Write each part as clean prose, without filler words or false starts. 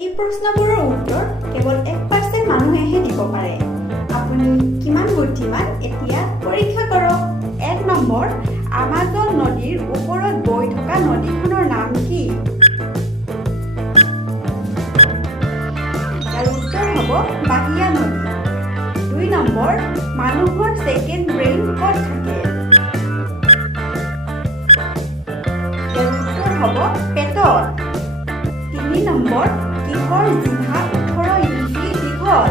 এই প্ৰশ্নবোৰৰ উত্তৰ কেৱল 1% মানুহেহে দিব পাৰে। আপুনি কিমান বুদ্ধিমান এতিয়া পৰীক্ষা কৰক। 1 নম্বৰ, আমাজন নদীৰ ওপৰত বৈ থকা নদীখনৰ নাম কি? ইয়াৰ উত্তৰ হ'ব বাহিয়া নদী। 2 নম্বৰ, মানুহৰ ছেকেণ্ড ব্ৰেইন ক'ত থাকে? ইয়াৰ উত্তৰ হ'ব পেটত। 3 নম্বৰ, কিহৰ জিভা 18 ইঞ্চি দীঘল?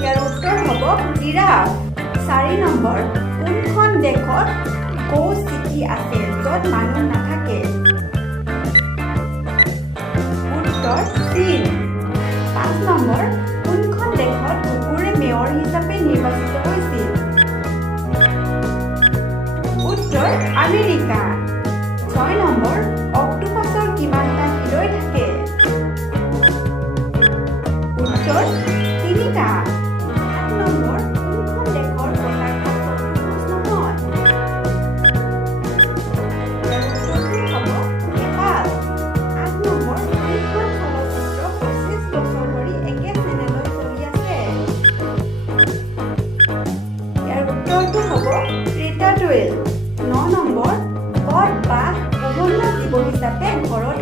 ইয়াৰ উত্তৰ হ'ব জিৰাফ। 4 নম্বৰ, কোনখন দেশত গো চিটি আছে য'ত মানুহ নাথাকে? উত্তৰ চীন। 5 নম্বৰ, কোনখন দেশত কুকুৰে মেয়ৰ হিচাপে নিৰ্বাচিত হৈছিল? উত্তৰ আমেৰিকা। 6 নম্বৰ, অক্টোপাছৰ কিমানটা হৃদয় থাকে? উত্তৰ 3টা। 7 নম্বৰ, কোনখন দেশৰ পতাকা চতুৰ্ভুজ নহয়? ইয়াৰ উত্তৰটো হ'ব নেপাল। 8 নম্বৰ, কোনখন চলচ্চিত্ৰ 25 বছৰ ধৰি একে চেনেলত চলি আছে? ইয়াৰ উত্তৰটো হ'ব ৰেটাটুইল। 9 নম্বৰ, ক'ত বাঘ পোহনীয়া জীৱ হিচাপে ঘৰত